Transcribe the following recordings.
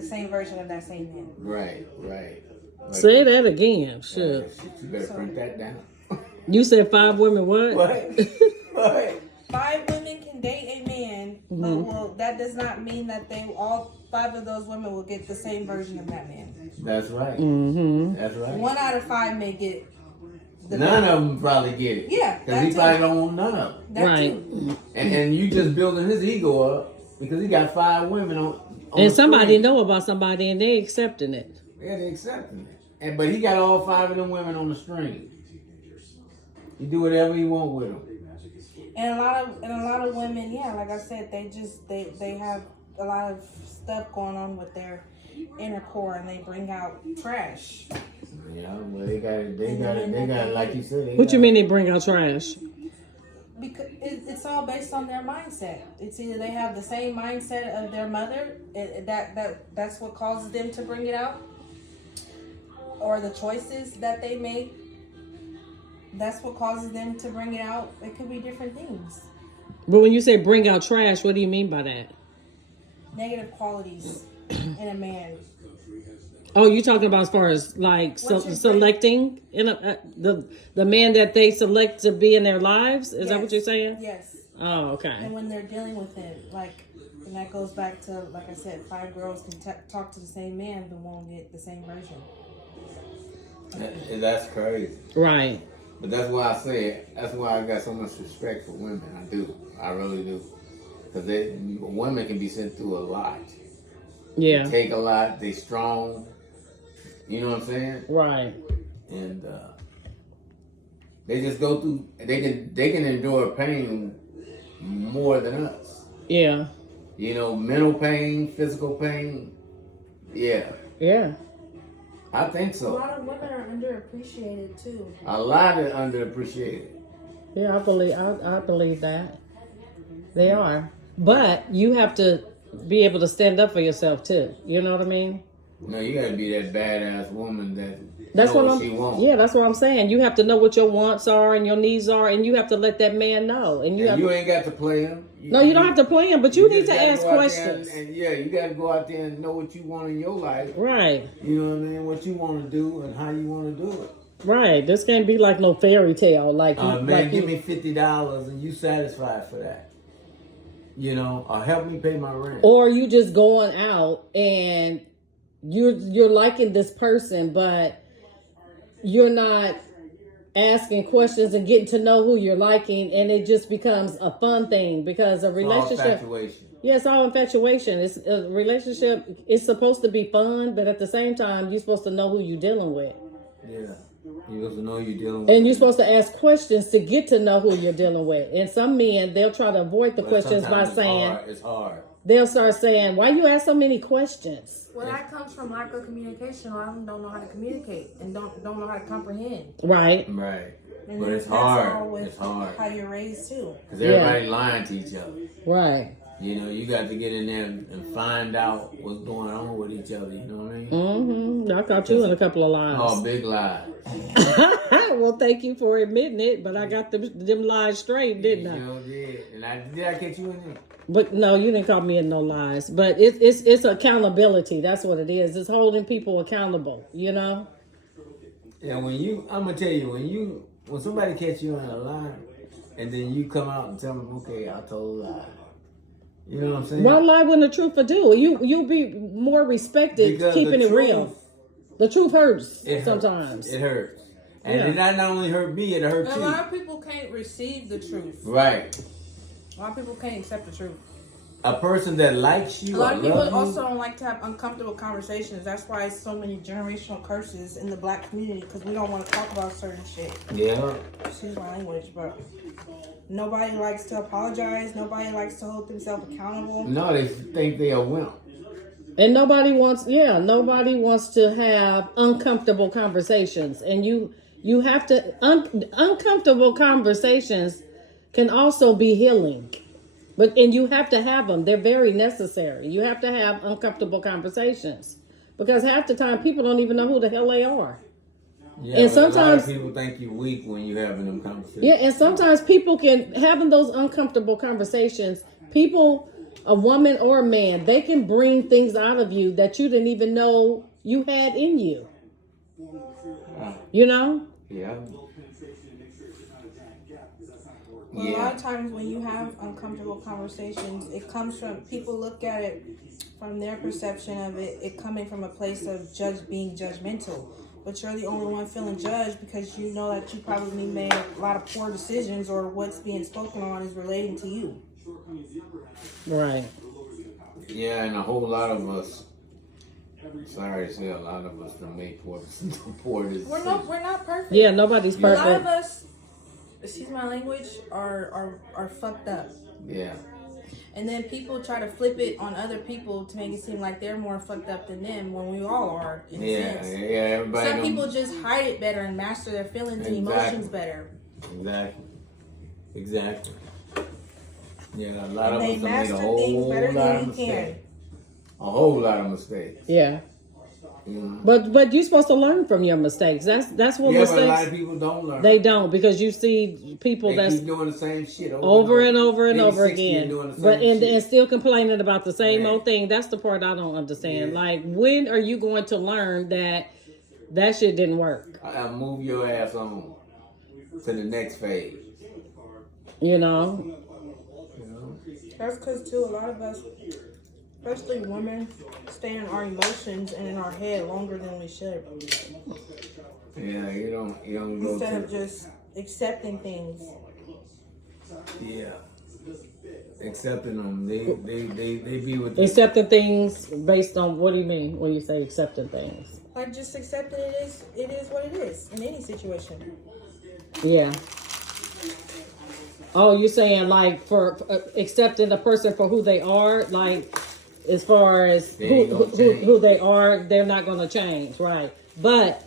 the same version of that same man. Right. Like, Say that again. Sure. You better print that down. You said 5 women what? What? 5 women can date a man, but that does not mean that all 5 of those women will get the same version of that man. That's right. Mm-hmm. That's right. 1 out of 5 may get None of them probably get it. Yeah, because he probably don't want none of them. that Right. too. And you just building his ego up because he got 5 women on And the somebody screen. know about somebody and they accepting it. Yeah, they accepting it. But he got all 5 of them women on the string. He do whatever he want with them. And a lot of women, yeah, like I said, they have a lot of stuff going on with their inner core, and they bring out trash. Yeah, well, they got it, like you said. What you mean they bring out trash? Because it's all based on their mindset. It's either they have the same mindset of their mother, that's what causes them to bring it out, or the choices that they make. That's what causes them to bring it out. It could be different things. But when you say bring out trash, what do you mean by that? Negative qualities in a man. Oh, you talking about as far as like selecting in the man that they select to be in their lives? Is that what you're saying? Yes. Oh, okay. And when they're dealing with him, and that goes back to, like I said, 5 girls can talk to the same man but won't get the same version. That's crazy. Right. But that's why that's why I got so much respect for women. I do. I really do. Because women can be sent through a lot. Yeah. They take a lot. They strong. You know what I'm saying? Right. And they just go through. They can endure pain more than us. Yeah. You know, mental pain, physical pain. Yeah. Yeah. I think A so. lot of women are underappreciated too. A lot are underappreciated. Yeah, I believe that. They are. But you have to be able to stand up for yourself too. You know what I mean? No, you gotta be that badass woman That's knows what she wants. Yeah, that's what I'm saying. You have to know what your wants are and your needs are, and you have to let that man know. And you ain't got to play him. No, you don't have to play him, but you need just to gotta ask go out there questions. And you gotta go out there and know what you want in your life. Right. You know what I mean? What you want to do and how you want to do it. Right. This can't be like no fairy tale. Give me $50 and you satisfied for that. You know, or help me pay my rent. Or you just going out and you're liking this person, but you're not asking questions and getting to know who you're liking, and it just becomes a fun thing because a relationship. All infatuation. Yeah, it's all infatuation. It's a relationship. It's supposed to be fun, but at the same time, you're supposed to know who you're dealing with. Yeah, you're supposed to know you're dealing with. And you're supposed to ask questions to get to know who you're dealing with. And some men, they'll try to avoid the questions by saying, it's hard. They'll start saying, "Why you ask so many questions?" Well, that comes from lack of communication. A lot of them don't know how to communicate and don't know how to comprehend. Right. Right. And But it's that's hard. all with It's hard. how you're raised too. Because everybody lying to each other. Right. You know, you got to get in there and find out what's going on with each other. You know what I mean? Mm-hmm. I caught you in a couple of lies. Oh, big lies. Well, thank you for admitting it, but I got them lies straight, didn't I? You sure did. And did I catch you in there? But no, you didn't call me in no lies. But it's accountability. That's what it is. It's holding people accountable. You know. Yeah. I'm gonna tell you, when somebody catch you in a lie, and then you come out and tell them, okay, I told a lie. You know what I'm saying? Why lie when the truth will do? You'll be more respected Because keeping the it real. The truth hurts It sometimes. Hurts. It hurts. And Yeah. it not only hurt me, it hurt And you. a lot of people can't receive the truth. Right. A lot of people can't accept the truth. A person that likes you, A lot of people loves you, also don't like to have uncomfortable conversations. That's why it's so many generational curses in the black community, because we don't want to talk about certain shit. Yeah. Excuse my language, but nobody likes to apologize. Nobody likes to hold themselves accountable. No, they think they are wimp. And nobody wants to have uncomfortable conversations. And you have to, uncomfortable conversations can also be healing. And you have to have them. They're very necessary. You have to have uncomfortable conversations. Because half the time people don't even know who the hell they are. Yeah, And but a lot sometimes- of people think you're weak when you're having them conversations. Yeah, and sometimes people having those uncomfortable conversations, people a woman or a man, they can bring things out of you that you didn't even know you had in you. You know? Yeah. Well, a lot of times when you have uncomfortable conversations, it comes from people look at it from their perception of it coming from a place of being judgmental. But you're the only one feeling judged because you know that you probably made a lot of poor decisions, or what's being spoken on is relating to you. Right. Yeah, and a whole lot of us, sorry to say, a lot of us have made poor decisions. We're not perfect. Yeah, nobody's A lot of perfect. us, excuse my language, are fucked up. Yeah. And then people try to flip it on other people to make it seem like they're more fucked up than them, when we all are, in a sense. Everybody. Some people just hide it better and master their feelings and emotions better. Exactly. Yeah, a lot of us They have made master a things whole better lot of than you can. mistakes. A whole lot of mistakes. Yeah. Mm. But you're supposed to learn from your mistakes. That's what Yeah, but a lot mistakes. of people don't learn. They don't, because you see people They that's keep doing the same shit over and over and Maybe over 60 again, doing the same but and shit. still complaining about the same Yeah. old thing. That's the part I don't understand. Yeah. Like, when are you going to learn that shit didn't work? I'll move your ass on to the next phase. You know? You know? That's because too, a lot of us, especially women, stay in our emotions and in our head longer than we should. Yeah, you don't go Instead to of just accepting things. yeah. Accepting them. They be with the Accepting things based on, what do you mean when you say accepting things? Like, just accepting it is what it is in any situation. Yeah. Oh, you're saying like for accepting the person for who they are, like as far as They ain't gonna change. who they are, they're not going to change, right? But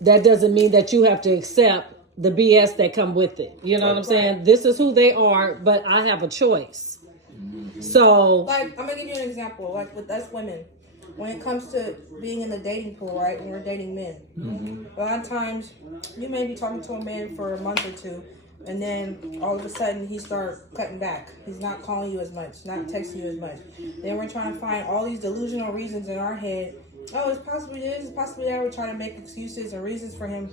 that doesn't mean that you have to accept the BS that come with it. You know what I'm saying? This is who they are, but I have a choice. So, Like, I'm gonna give you an example. Like with us women, when it comes to being in the dating pool, right? When we're dating men, a lot of times you may be talking to a man for a month or two, and then all of a sudden he starts cutting back. He's not calling you as much, not texting you as much. Then we're trying to find all these delusional reasons in our head. Oh, it's possibly this, it's possibly that. We're trying to make excuses and reasons for him,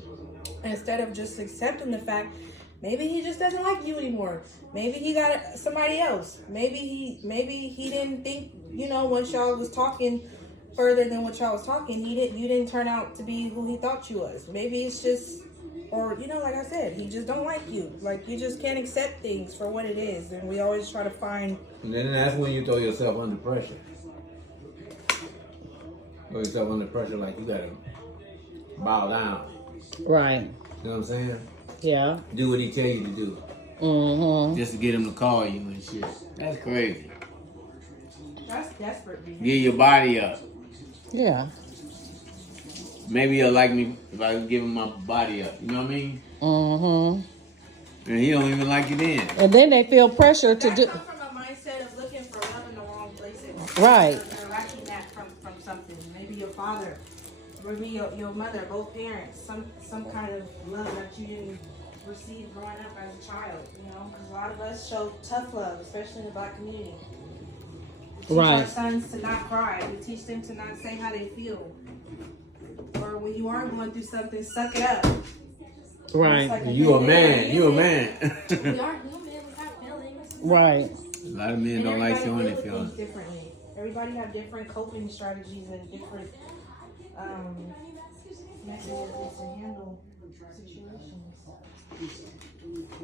instead of just accepting the fact maybe he just doesn't like you anymore. Maybe he got somebody else. Maybe he didn't think, when y'all was talking further than what y'all was talking, you didn't turn out to be who he thought you was. Maybe it's just, or like I said, he just don't like you. Like, you just can't accept things for what it is, and we always try to find. And then that's when you throw yourself under pressure. Throw yourself under pressure, like you gotta bow down. right. You know what I'm saying? Yeah. Do what he tell you to do. Mm-hmm. Just to get him to call you and shit. That's crazy. That's desperate. Get your body up. Yeah. Maybe he'll like me if I give him my body up. You know what I mean? Mm-hmm. And he don't even like you then. And then they feel pressure to That do. comes from a mindset of looking for love in the wrong places. Right. Or lacking that from something. Maybe your father, maybe your mother, both parents, some kind of love that you didn't receive growing up as a child. Because a lot of us show tough love, especially in the Black community. We teach our Right. sons to not cry. We teach them to not say how they feel. Or when you are going through something, suck it up. It's Right. like You a man. You a man. We are human. We have feelings. Right. A lot of men don't like showing their deal with feelings. things differently. Everybody have different coping strategies and different mechanisms to handle situations.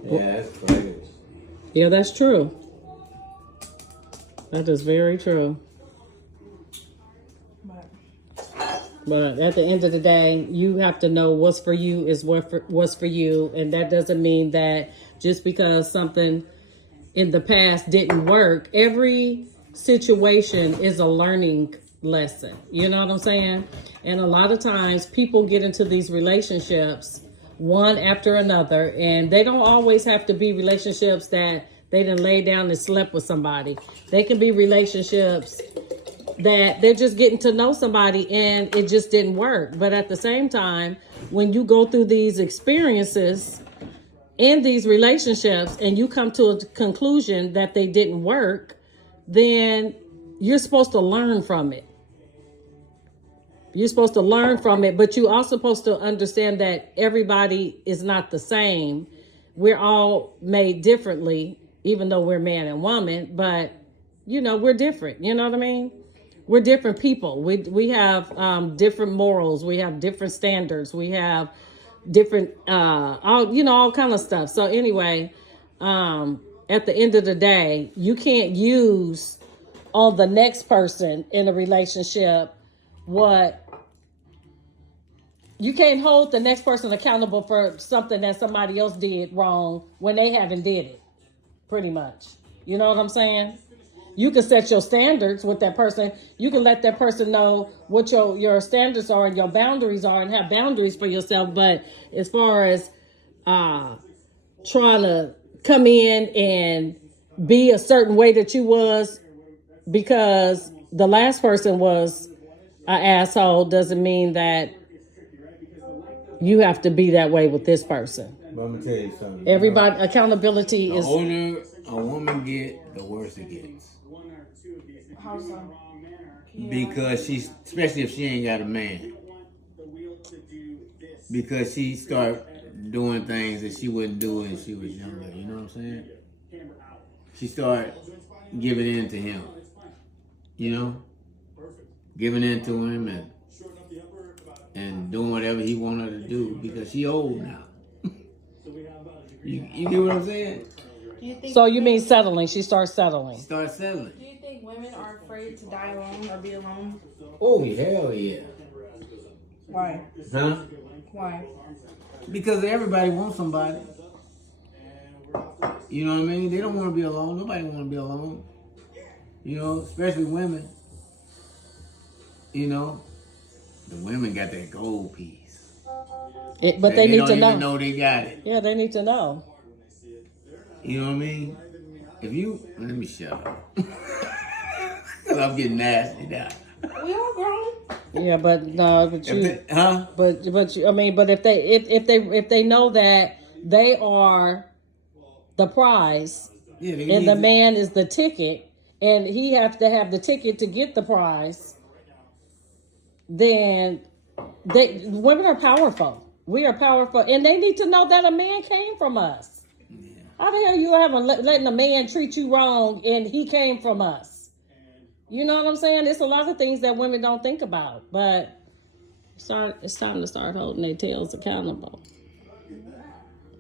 Yeah, that's crazy. Yeah, that's true. That is very true. But at the end of the day, you have to know what's for you is what's for you. And that doesn't mean that just because something in the past didn't work, every situation is a learning lesson. You know what I'm saying? And a lot of times people get into these relationships one after another, and they don't always have to be relationships that they done lay down and slept with somebody. They can be relationships that they're just getting to know somebody and it just didn't work. But at the same time, when you go through these experiences in these relationships and you come to a conclusion that they didn't work, then you're supposed to learn from it. You're supposed to learn from it, but you are supposed to understand that everybody is not the same. We're all made differently, even though we're man and woman, but we're different. You know what I mean? We're different people. We have different morals. We have different standards. We have different, all kind of stuff. So anyway, at the end of the day, you can't use on the next person in a relationship you can't hold the next person accountable for something that somebody else did wrong when they haven't did it, pretty much. You know what I'm saying? You can set your standards with that person. You can let that person know what your standards are and your boundaries are and have boundaries for yourself. But as far as trying to come in and be a certain way that you was because the last person was an asshole doesn't mean that you have to be that way with this person. But I'm gonna tell you something. Everybody, accountability The is. older a woman get, the worse it gets. How so? Because especially if she ain't got a man. Because she start doing things that she wouldn't do when she was younger. You know what I'm saying? She start giving in to him. Giving in to him and doing whatever he wanted her to do because she old now. you get what I'm saying? So you mean settling? She starts settling. Start settling. Do you think women are afraid to die alone or be alone? Oh, hell yeah. Why? Huh? Why? Because everybody wants somebody. You know what I mean? They don't want to be alone. Nobody want to be alone. Especially women. The women got that gold piece. But they need to know. They don't even know they got it. Yeah, they need to know. You know what I mean? Let me shut up. Because I'm getting nasty now. We all grown. Yeah, but no, but you, huh? but you, I mean, but if they know that they are the prize, and the man is the ticket, and he has to have the ticket to get the prize, then women are powerful. We are powerful, and they need to know that a man came from us. Yeah. How the hell you letting a man treat you wrong, and he came from us? You know what I'm saying? There's a lot of things that women don't think about, but it's time to start holding their tails accountable.